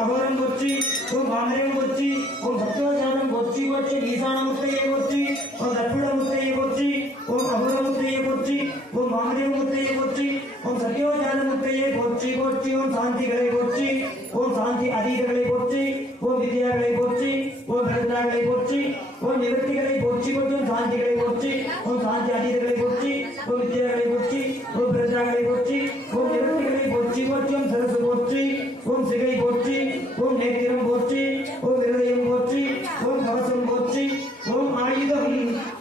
அகோரம் போற்றி ஓம் மாமரம் போற்றி ஓம் சத்வஜானம் போற்றி போற்றி ஈசானமுத்தையை போற்றி ஓம் தற்புடமுத்தையை போற்றி ஓம் அகோரமுத்தையை போற்றி ஓம் மாமரம் முத்தையை போற்றி ஓம் சத்யோஜானமுத்தையை போற்றி போற்றி ஓம் சாந்திகளை போற்றி ஓம் சாந்தி அதீதங்களை போற்றி ஓம் வித்யாகளை போற்றி ஓம் பரத்ராகளை போற்றி ஓம் நிவர்த்திகளை போற்றி போற்றி ஓம் சாந்திகளை போற்றி ஓம் சாந்தி அதீதங்களை போற்றி ஓம் வித்யாகளை போற்றி ஓம் பரத்ராகளை போற்றி ஓம் நிவர்த்திகளை போற்றி போற்றி ஓம் சரசு போற்றி ஓம் சிகை போற்றி ஓம் நேத்திரம் போற்றி ஓம் இருதயம் போற்றி ஓம் கவசம் போற்றி ஓம் ஆயுதம்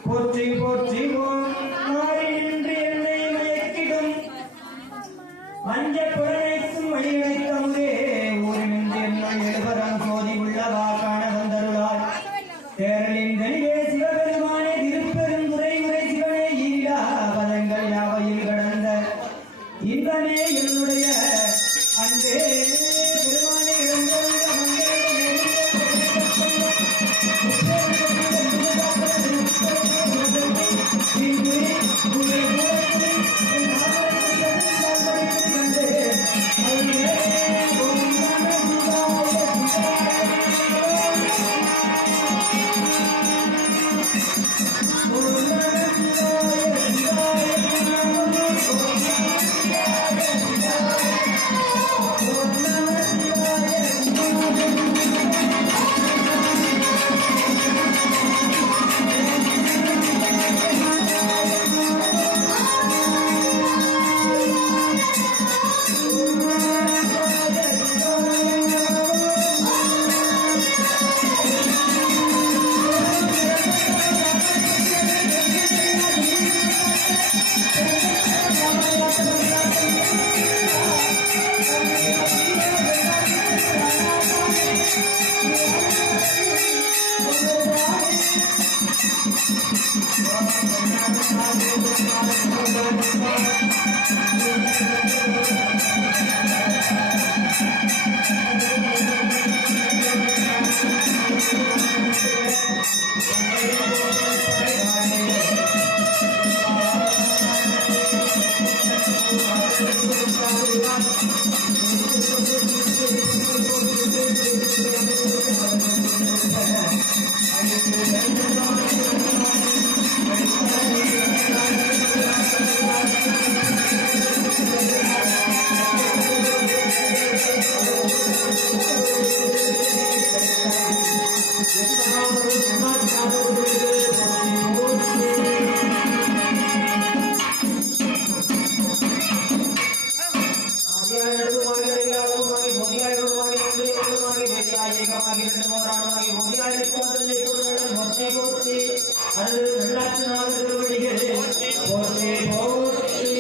போற்றி போற்றி ஓம் நாரின்றி என்னை மயக்கிடும் மஞ்ச புலனைக்கும் வழியழைத்தமுதே ஊரினின்றி என்னை எழுபரம் சோதி உள்ளவா காண வந்தருளாய் தேரலின் தெளிவே சிவபெருமானே திருப்பெருந்துறை உரை சிவனே ஈடா பதங்கள் யாவையில் கடந்த இன்பமே என்னுடைய அன்பே பெருமானே போற்றி போற்றி